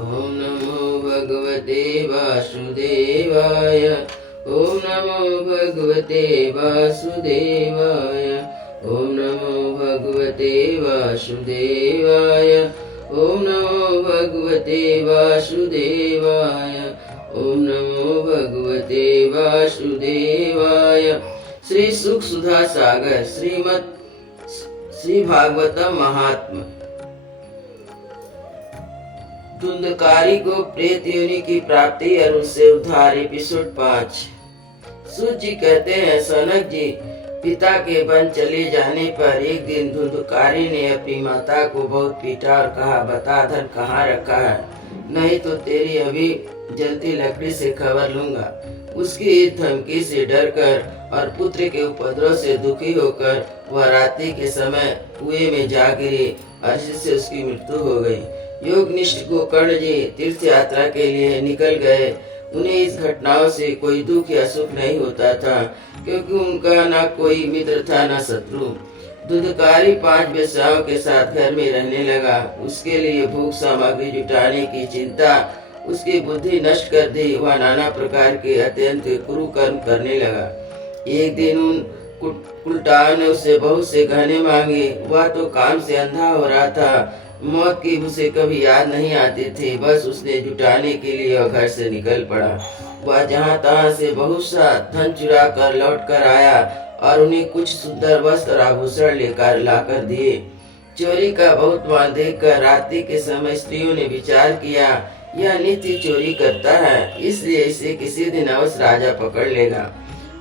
ओम नमो भगवते वासुदेवाय। ओम नमो भगवते वासुदेवाय। ओम नमो भगवते वासुदेवाय। ओम नमो भगवते वासुदेवाय। ओम नमो भगवते वासुदेवाय। श्री सुख सुधा सागर श्री भागवतम महात्मा। धुंधकारी को प्रेत योनि की प्राप्ति और उससे उद्धार। एपिसोड 5। सूत जी कहते हैं, सनक जी, पिता के वन चले जाने पर एक दिन धुंधकारी ने अपनी माता को बहुत पीटा और कहा, बता धन कहाँ रखा है, नहीं तो तेरी अभी जलती लकड़ी से खबर लूंगा। उसकी इस धमकी से डरकर और पुत्र के उपद्रव से दुखी होकर वह रात्रि के समय कुएं में जा गिरी और जिससे उसकी मृत्यु हो गई। योगनिष्ठ गोकर्ण जी तीर्थ यात्रा के लिए निकल गए। उन्हें इस घटनाओं से कोई दुख या सुख नहीं होता था, क्योंकि उनका ना कोई मित्र था न शत्रु। धुंधकारी 5 वेश्याओं के साथ घर में रहने लगा। उसके लिए भोग सामग्री जुटाने की चिंता उसकी बुद्धि नष्ट कर दी। वह नाना प्रकार के अत्यंत कुरुकर्म करने लगा। एक दिन उन कुलटाओं ने उससे बहुत से गहने मांगे। वह तो काम से अंधा हो रहा था, मौत की उसे कभी याद नहीं आती थी। बस उसने जुटाने के लिए वह घर से निकल पड़ा। वह जहाँ तहाँ से बहुत सा धन चुरा कर लौट कर आया और उन्हें कुछ सुंदर वस्त्र और आभूषण लेकर लाकर दिए। चोरी का बहुत मान देखकर रात्रि के समय स्त्रियों ने विचार किया, यह नित्य चोरी करता है, इसलिए इसे किसी दिन अवश्य राजा पकड़ लेगा।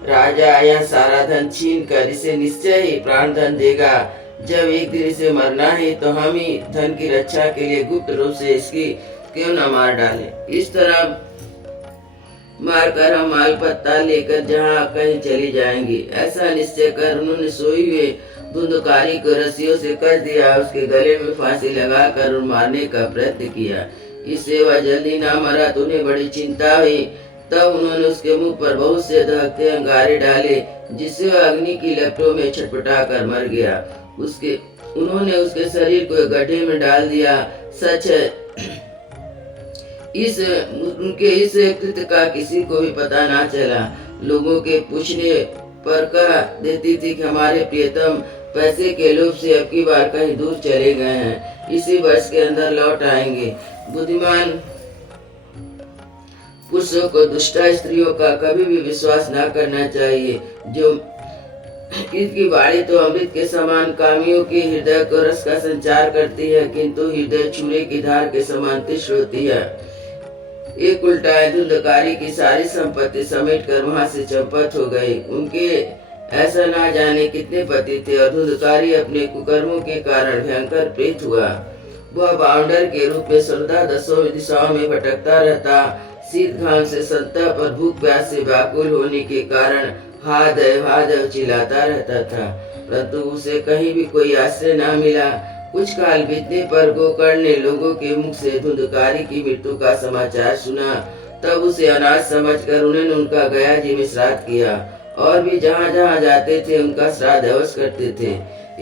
राजा यह सारा धन छीन कर इसे निश्चय ही प्राण धन देगा। जब एक दिन इसे मरना है तो हम ही धन की रक्षा के लिए गुप्त रूप से इसकी क्यों न मार डालें। इस तरह मारकर हम माल पत्ता लेकर जहाँ कहीं चली जाएंगी। ऐसा निश्चय कर उन्होंने सोई हुए धुंधकारी को रस्सियों से कस दिया। उसके गले में फांसी लगाकर मारने का प्रयत्न किया। इससे वह जल्दी ना मरा तो उन्हें बड़ी चिंता हुई। तब उन्होंने उसके मुंह पर बहुत से दहकते अंगारे डाले, जिससे वह अग्नि की लपटों में छटपटा कर मर गया। उन्होंने उसके शरीर को गड्ढे में डाल दिया। सच है, उनके इस कृत्य का किसी को भी पता ना चला। लोगों के पूछने पर कह देती थी कि हमारे प्रियतम पैसे के लोभ से अब की बार कहीं दूर चले गए हैं, इसी वर्ष के अंदर लौट आएंगे। बुद्धिमान पुरुषों को दुष्टा स्त्रियों का कभी भी विश्वास न करना चाहिए। जो इसकी वाणी तो अमृत के समान कामियों के हृदय को रस का संचार करती है, किंतु हृदय छुरे की धार के समान तीक्ष्ण होती है। एक उल्टा धुंधकारी की सारी संपत्ति समेट कर वहां से चंपत हो गई। उनके ऐसा ना जाने कितने पति थे और धुंधकारी अपने कुकर्मों के कारण भयंकर प्रेत हुआ। वह बाउंडर के रूप में सर्वदा दसों दिशाओं में भटकता रहता। शीत घाम से संताप और भूख प्यास से व्याकुल होने के कारण हादेव चिल्लाता रहता था, परंतु उसे कहीं भी कोई आश्रय न मिला। कुछ काल बीतने पर गोकर्ण ने लोगों के मुख से धुंधकारी की मृत्यु का समाचार सुना। तब उसे अनाथ समझकर उन्होंने उनका गया जी में श्राद्ध किया और भी जहाँ जहाँ जाते थे उनका श्राद्ध अवश्य करते थे।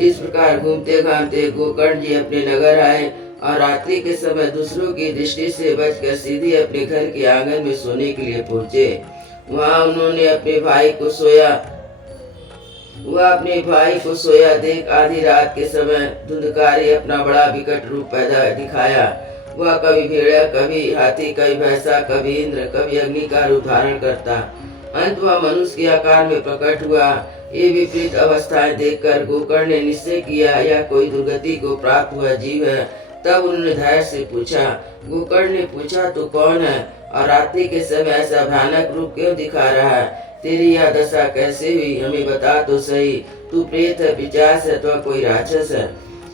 इस प्रकार घूमते घामते गोकर्ण जी अपने नगर आए और रात्रि के समय दूसरों की दृष्टि से बचकर सीधे अपने घर के आंगन में सोने के लिए पहुँचे। वहाँ उन्होंने अपने भाई को सोया देख आधी रात के समय धुंधकारी अपना बड़ा विकट रूप पैदा दिखाया। वह कभी भेड़िया, कभी हाथी, कभी भैंसा, कभी इंद्र, कभी अग्नि का रूप धारण करता। अंत वह मनुष्य के आकार में प्रकट हुआ। ये विपरीत अवस्थाएं देखकर गोकर्ण ने निश्चय किया, यह कोई दुर्गति को प्राप्त हुआ जीव है। तब उन्होंने धैर्य से पूछा। गोकर्ण ने पूछा, तू कौन है और रात्रि के समय ऐसा भयानक रूप क्यों दिखा रहा है? तेरी यह दशा कैसे हुई, हमें बता तो सही। तू प्रेत है, पिशाच है तो कोई राक्षस है?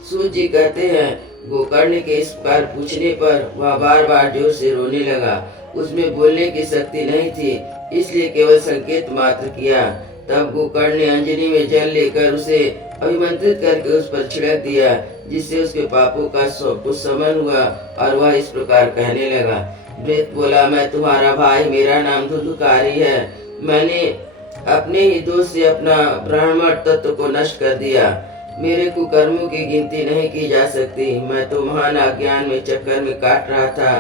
सूत जी कहते हैं, गोकर्ण के इस बार पूछने पर वह बार बार जोर से रोने लगा। उसमें बोलने की शक्ति नहीं थी, इसलिए केवल संकेत मात्र किया। तब गोकर्ण ने अंजनी में जल लेकर उसे अभिमंत्रित करके उस पर छिड़क दिया, जिससे उसके पापों का कुछ शमन हुआ और वह इस प्रकार कहने लगा। प्रेत बोला, मैं तुम्हारा भाई, मेरा नाम धुंधकारी है। मैंने अपने ही दोष से अपना ब्राह्मण तत्व को नष्ट कर दिया। मेरे कुकर्मों की गिनती नहीं की जा सकती। मैं तो महान अज्ञान में चक्कर में काट रहा था।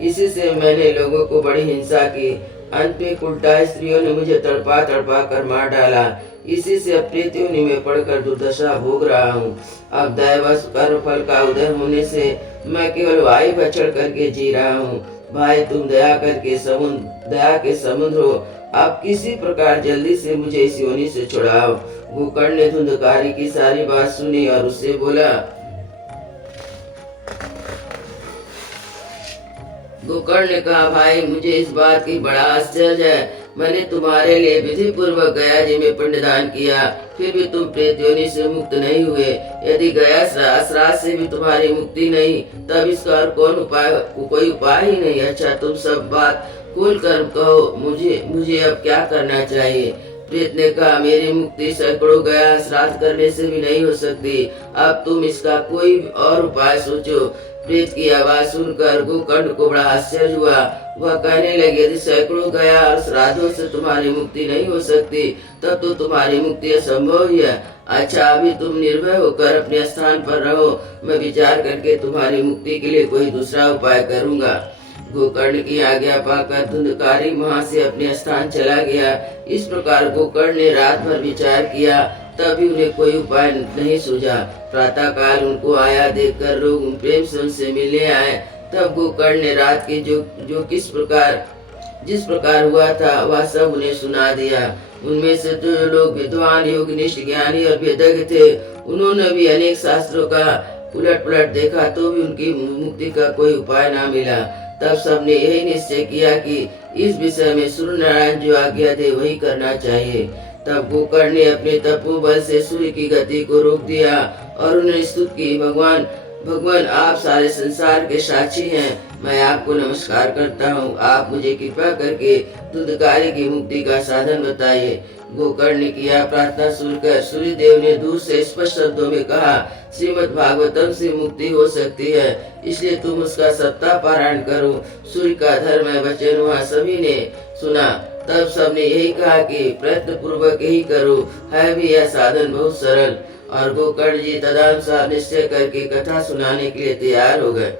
इसी से मैंने लोगों को बड़ी हिंसा की। अंत में उल्टा स्त्रियों ने मुझे तड़पा तड़पा कर मार डाला। इसी से अप्रिय योनि में पड़कर दुर्दशा भोग रहा हूँ। अब दैवश कर्म फल का उदय होने से मैं केवल वायु पर चढ़ करके जी रहा हूँ। भाई तुम दया के समुद्र हो, आप किसी प्रकार जल्दी से मुझे इस योनि से छुड़ाओ। गोकर्ण ने धुंधकारी की सारी बात सुनी और उससे बोला। गोकर्ण ने कहा, भाई मुझे इस बात की बड़ा आश्चर्य है। मैंने तुम्हारे लिए विधि पूर्वक गया जी में पिंडदान किया, फिर भी तुम प्रेत योनि से मुक्त नहीं हुए। यदि गया श्राद्ध से भी तुम्हारी मुक्ति नहीं, तब इसका और कोई उपाय ही नहीं। अच्छा तुम सब बात खोल कर कहो, मुझे अब क्या करना चाहिए। प्रेत ने कहा, मेरी मुक्ति सैकड़ों गया श्राद्ध करने से भी नहीं हो सकती। अब तुम इसका कोई और उपाय सोचो। प्रेत की आवाज सुनकर गोकर्ण को बड़ा आश्चर्य हुआ। वह कहने लगे, यदि सैकड़ों गया और श्राद्धों से तुम्हारी मुक्ति नहीं हो सकती, तब तो तुम्हारी मुक्ति असंभव ही है। अच्छा अभी तुम निर्भय होकर अपने स्थान पर रहो, मैं विचार करके तुम्हारी मुक्ति के लिए कोई दूसरा उपाय करूंगा। गोकर्ण की आज्ञा पाकर धुंधकारी वहां से अपने स्थान चला गया। इस प्रकार गोकर्ण ने रात भर विचार किया, तभी उन्हें कोई उपाय नहीं सूझा। प्रातः काल उनको आया देखकर लोग प्रेम से उनसे मिलने आए। तब गोकर्ण ने रात की जो जिस प्रकार हुआ था वह सब उन्हें सुना दिया। उनमें से जो लोग विद्वान योगनिष्ठ ज्ञानी और वेदज्ञ थे, उन्होंने भी अनेक शास्त्रों का उलट पलट देखा, तो भी उनकी मुक्ति का कोई उपाय न मिला। तब सबने यही निश्चय किया कि इस विषय में सूर्य नारायण जो आज्ञा दे वही करना चाहिए। तब गोकर्ण ने अपने तपोबल से सूर्य की गति को रोक दिया और उन्हें स्तुति की, भगवान आप सारे संसार के साक्षी हैं, मैं आपको नमस्कार करता हूँ। आप मुझे कृपा करके धुंधकारी की मुक्ति का साधन बताइए। गोकर्ण ने किया प्रार्थना सुनकर सूर्य देव ने दूर से स्पष्ट शब्दों में कहा, श्रीमद् भागवतम से मुक्ति हो सकती है, इसलिए तुम उसका सप्ताह पारायण करो। सूर्य का धर्म है वचन वहाँ सभी ने सुना। तब सबने यही कहा कि प्रयत्न पूर्वक यही करो, है भी यह साधन बहुत सरल। और गोकर्ण जी तदनुसार निश्चय करके कथा सुनाने के लिए तैयार हो गए।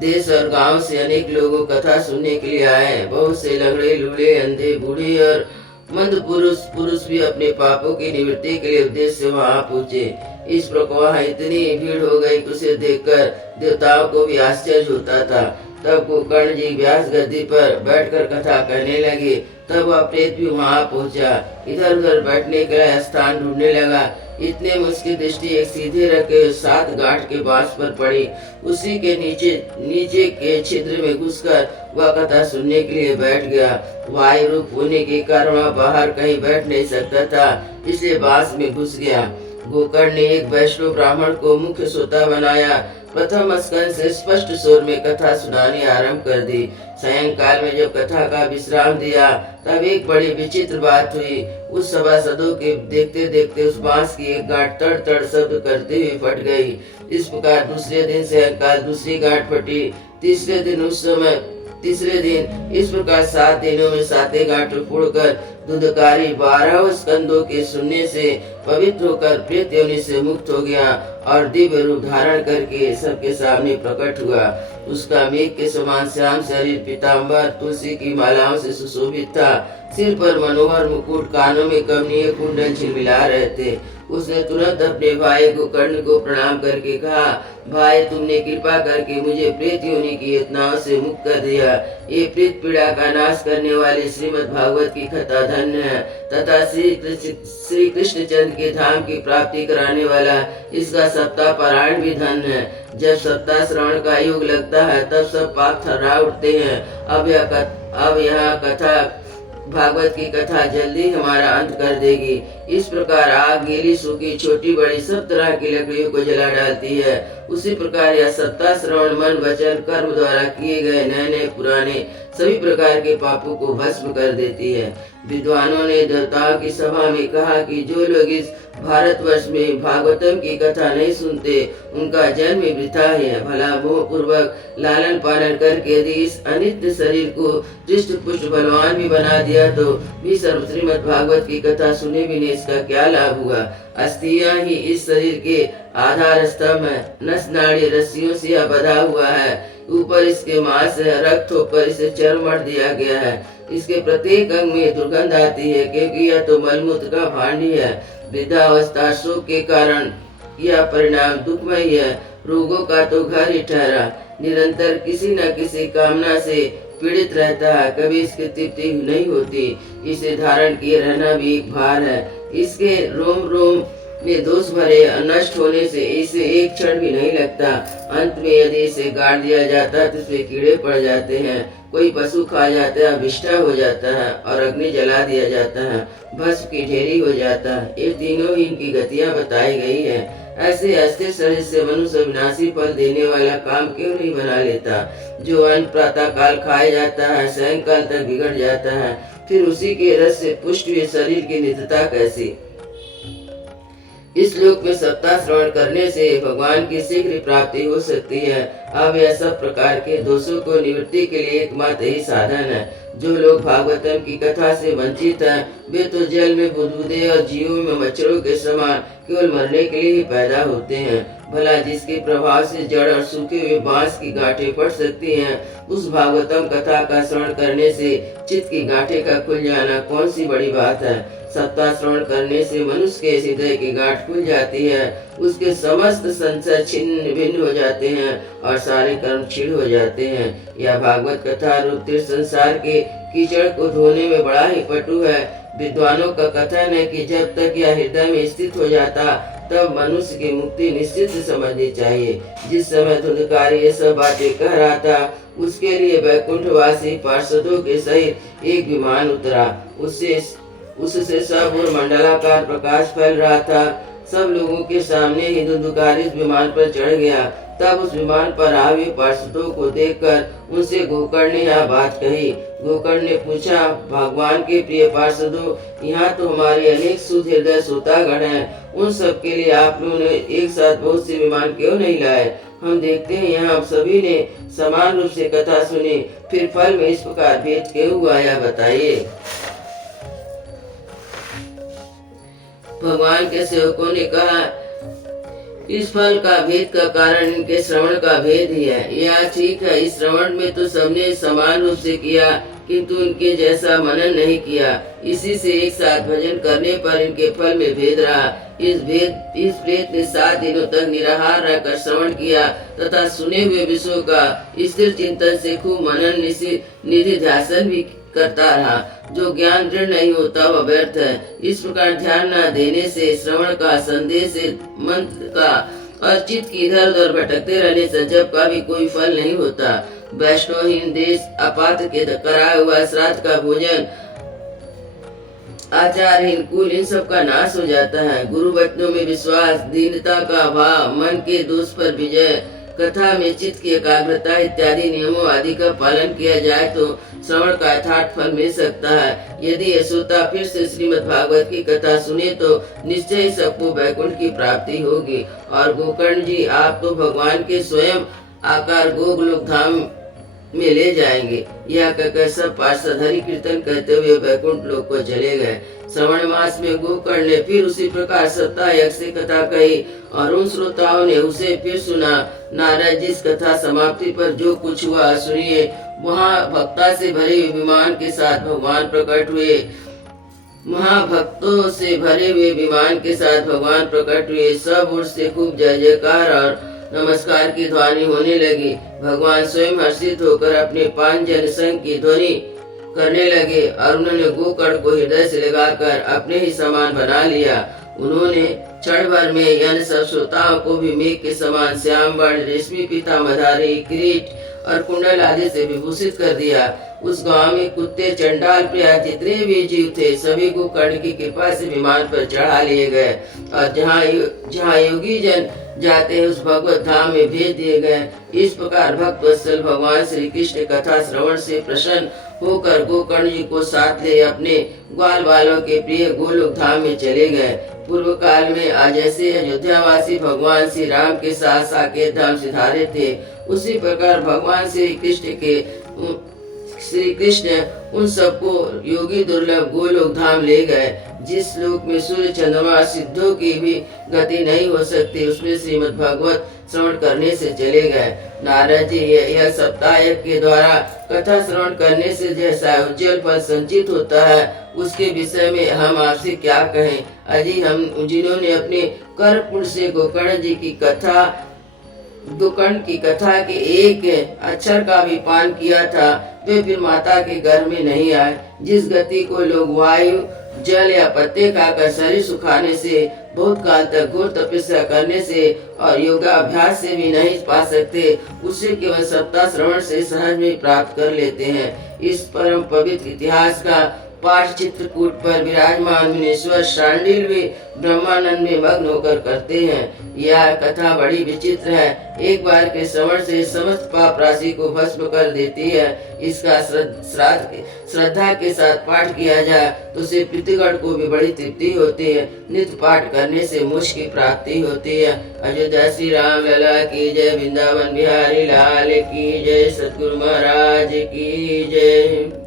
देश और गांव से अनेक लोगों कथा सुनने के लिए आए। बहुत से लंगड़े लूले अंधे बूढ़े और मंद पुरुष भी अपने पापों की निवृत्ति के लिए उद्देश्य से वहां पहुंचे। इस प्रकार वहां इतनी भीड़ हो गई कि उसे देखकर देवताओं को भी आश्चर्य होता था। तब गोकर्ण जी व्यास गद्दी पर बैठकर कथा कहने लगे। तब वह प्रेत भी वहां पहुंचा। इधर उधर बैठने के लिए स्थान ढूंढने लगा। इतने में उसकी दृष्टि एक सीधे रखे 7 गांठ के बांस पर पड़ी। उसी के नीचे के छिद्र में घुसकर वह कथा सुनने के लिए बैठ गया। वायु रूप होने के कारण वह बाहर कहीं बैठ नहीं सकता था, इसलिए बांस में घुस गया। गोकर्ण ने एक वैष्णव ब्राह्मण को मुख्य श्रोता बनाया। प्रथम स्कंद से स्पष्ट स्वर में कथा सुनानी आरंभ कर दी। सायंकाल में जब कथा का विश्राम दिया, तब एक बड़ी विचित्र बात हुई। उस सभासदों के देखते देखते उस बांस की एक गांठ तड़ तड़ शब्द करते हुए फट गई। इस प्रकार दूसरे दिन सायंकाल दूसरी गांठ फटी। तीसरे दिन इस प्रकार 7 दिनों में 7 गांठें फोड़कर धुंधकारी 12 स्कंदों के सुनने से पवित्र होकर प्रेत योनि से मुक्त हो गया और दिव्य रूप धारण करके सबके सामने प्रकट हुआ। उसका मेघ के समान श्याम शरीर पीताम्बर तुलसी की मालाओं से सुशोभित था। सिर पर मनोहर मुकुट, कानों में कमनीय कुंडल झिलमिला रहे थे। उसने तुरंत अपने भाई गोकर्ण को प्रणाम करके कहा, भाई तुमने कृपा करके मुझे प्रेत योनि की यातनाओं से मुक्त कर दिया। ये प्रेत पीड़ा का नाश करने वाले श्रीमद् भागवत की कथा धन्य है तथा श्री कृष्णचंद्र के धाम की प्राप्ति कराने वाला इसका सप्ताह पारायण भी धन्य है। जब सप्ताह श्रवण का योग लगता है तब सब पाप थर्रा उठते हैं। अब यह कथा भागवत की कथा जल्दी हमारा अंत कर देगी। इस प्रकार आग गीली सूखी छोटी बड़ी सब तरह की लकड़ियों को जला डालती है, उसी प्रकार यह सप्ताह श्रवण मन वचन कर्म द्वारा किए गए नए नए पुराने सभी प्रकार के पापों को भस्म कर देती है। विद्वानों ने देवताओं की सभा में कहा कि जो लोग इस भारतवर्ष में भागवतम की कथा नहीं सुनते उनका जन्म वृथा है। भला मोह पूर्वक लालन पालन करके यदि इस अनित्य शरीर को दृष्ट पुष्ट बलवान भी बना दिया तो भी श्रीमद् भागवत की कथा सुने भी नहीं, इसका क्या लाभ हुआ। अस्थियां ही इस शरीर के आधार स्तंभ है, नस नाड़ी रस्सियों से बंधा हुआ है। ऊपर इसके मांस है, रक्त होकर इसे चरमर दिया गया है। इसके प्रत्येक अंग में दुर्गंध आती है, क्योंकि यह तो मलमूत्र का भांडी है। वृद्धावस्था शोक के कारण यह परिणाम दुखमय है। रोगों का तो घर ही ठहरा, निरंतर किसी न किसी कामना से पीड़ित रहता है, कभी इसकी तृप्ति नहीं होती। इसे धारण किए रहना भी एक भार है। इसके रोम रोम में दोष भरे नष्ट होने से इसे एक क्षण भी नहीं लगता। अंत में यदि इसे गाड़ दिया जाता तो इसमें कीड़े पड़ जाते हैं, कोई पशु खा जाता है, विष्ठा हो जाता है और अग्नि जला दिया जाता है, भस्म की ढेरी हो जाता है। ये तीनों ही इनकी गतियां बताई गई है। ऐसे अस्थिर शरीर से मनुष्य विनाशी फल देने वाला काम क्यों नहीं बना लेता? जो अन्न प्रातः काल खाया जाता है, सायंकाल तक बिगड़ जाता है, फिर उसी के रस से पुष्ट हुए शरीर की नित्यता कैसी? इस लोक में सप्ताह श्रवण करने से भगवान की शीघ्र प्राप्ति हो सकती है। अब यह सब प्रकार के दोषों को निवृत्ति के लिए एकमात्र ही साधन है। जो लोग भागवतम की कथा से वंचित हैं, वे तो जल में बुदबुदे और जीवों में मच्छरों के समान केवल मरने के लिए ही पैदा होते हैं। भला जिसके प्रभाव से जड़ और सूखे हुए बांस की गांठें फट सकती हैं, उस भागवतम कथा का श्रवण करने से चित्त की गांठें का खुल जाना कौन सी बड़ी बात है? सप्ताह श्रवण करने से मनुष्य के हृदय की गांठ खुल जाती है, उसके समस्त संशय छिन्न भिन्न हो जाते हैं और सारे कर्म क्षीण हो जाते हैं। यह भागवत कथा रूप तीर्थ संसार के कीचड़ को धोने में बड़ा ही पटु है। विद्वानों का कथन है कि जब तक यह हृदय में स्थित हो जाता तब मनुष्य की मुक्ति निश्चित समझनी चाहिए। जिस समय धुंधकारी ये सब बातें कह रहा था, उसके लिए वैकुंठवासी पार्षदों के सहित एक विमान उतरा। उससे सब और मंडलाकार प्रकाश फैल रहा था। सब लोगों के सामने ही धुंधकारी इस विमान पर चढ़ गया। तब उस विमान पर आए हुए पार्षदों को देखकर उनसे गोकर्ण ने यह बात कही। गोकर्ण ने पूछा, भगवान के प्रिय पार्षदों, यहाँ तो हमारे अनेक शुद्ध हृदय श्रोतागण हैं, उन सब के लिए आप लोगों ने एक साथ बहुत से विमान क्यों नहीं लाए? हम देखते हैं यहाँ आप सभी ने समान रूप से कथा सुनी, फिर फल में इस प्रकार भेद क्यों हुआ, यह बताइए। भगवान के सेवकों ने कहा, इस फल का भेद का कारण इनके श्रवण का भेद ही है। यह ठीक है, इस श्रवण में तो सबने समान रूप से किया, किंतु इनके जैसा मनन नहीं किया। इसी से एक साथ भजन करने पर इनके फल में भेद रहा। इस प्रेत ने 7 दिनों तक निराहार रहकर श्रवण किया तथा सुने हुए विषयों का स्थिर चिंतन से खूब मनन निधि ध्यान भी करता रहा। जो ज्ञान दृढ़ नहीं होता वह व्यर्थ है। इस प्रकार ध्यान न देने से, श्रवण का, संदेश मंत्र का और चित्त की इधर उधर भटकते रहने से जब का भी कोई फल नहीं होता। वैष्णवहीन देश, अपात्र के कराया हुआ श्राद्ध का भोजन, आचारहीन कुल, इन सब का नाश हो जाता है। गुरु वचनों में विश्वास, दीनता का अभाव, मन के दोष पर विजय, कथा में चित्त की एकाग्रता इत्यादि नियमों आदि का पालन किया जाए तो श्रवण का यथार्थ फल मिल सकता है। यदि श्रोता फिर से श्रीमद् भागवत की कथा सुने तो निश्चय ही सबको वैकुंठ की प्राप्ति होगी। और गोकर्ण जी, आप तो भगवान के स्वयं आकार गोलोक धाम में ले जाएंगे। यह कहकर सब पार्षद हरि कीर्तन करते हुए वैकुंठ लोक को चले गए। श्रवण मास में गोकर्ण ने फिर उसी प्रकार सप्ताह यज्ञ से कथा कही और उन श्रोताओं ने उसे फिर सुना। नारद जिस कथा समाप्ति पर जो कुछ हुआ सुनिए। वहाँ भक्ता से भरे हुए विमान के साथ भगवान प्रकट हुए। महाभक्तों से भरे हुए विमान के साथ भगवान प्रकट हुए। सब ओर से खूब जय जयकार और नमस्कार की ध्वनि होने लगी। भगवान स्वयं हर्षित होकर अपने 5 जन संघ की ध्वनि करने लगे और उन्होंने गोकर्ण को हृदय से लगाकर अपने ही समान बना लिया। उन्होंने क्षण भर में अन्य सब श्रोताओं को भी मेघ के समान श्याम वर्ण, रेशमी पीताम्बरधारी, किरीट और कुंडल आदि से विभूषित कर दिया। उस गांव में कुत्ते, चंडाल प्रिया जितने भी जीव थे सभी को कर्ण की कृपा से विमान पर चढ़ा लिए गए और जहाँ योगी जन जाते हैं उस भगवत धाम में भेज दिए गए। इस प्रकार भक्त वत्सल भगवान श्री कृष्ण कथा श्रवण से प्रसन्न होकर गोकर्ण जी को साथ ले अपने ग्वाल बालों के प्रिय गोलोक धाम में चले गए। पूर्व काल में आज जैसे अयोध्यावासी भगवान श्री राम के साथ साकेत धाम सिधारे थे, उसी प्रकार भगवान श्री कृष्ण उन सबको योगी दुर्लभ गोलोक धाम ले गए। जिस लोक में सूर्य चंद्रमा सिद्धों की भी गति नहीं हो सकती, उसमें श्रीमद् भागवत श्रवण करने से चले गए। नारद जी, यह सप्ताह यज्ञ के द्वारा कथा श्रवण करने से जैसा उज्जवल फल संचित होता है, उसके विषय में हम आपसे क्या कहें। अजी, हम जिन्होंने अपने कर पुण्य से गोकर्ण की कथा के एक अक्षर का भी पान किया था, वे फिर माता के गर्भ में नहीं आए। जिस गति को लोग वायु, जल या पत्ते खाकर शरीर सुखाने से, बहुत काल तक घोर तपस्या करने से और योगाभ्यास से भी नहीं पा सकते, उसे केवल सप्ताह श्रवण से सहज में प्राप्त कर लेते हैं। इस परम पवित्र इतिहास का पाठ चित्रकूट पर विराजमान मुनीश्वर शांडिल भी ब्रह्मानंद में मग्न होकर करते हैं। यह कथा बड़ी विचित्र है, एक बार के श्रवण से समस्त पाप राशि को भस्म कर देती है। इसका श्रद्धा के साथ पाठ किया जाए तो उसे पितृगण को भी बड़ी तृप्ति होती है। नित्य पाठ करने से मोक्ष की प्राप्ति होती है। अयोध्या श्री राम लला की जय, वृंदावन बिहारी लाल की जय, सतगुरु महाराज की जय।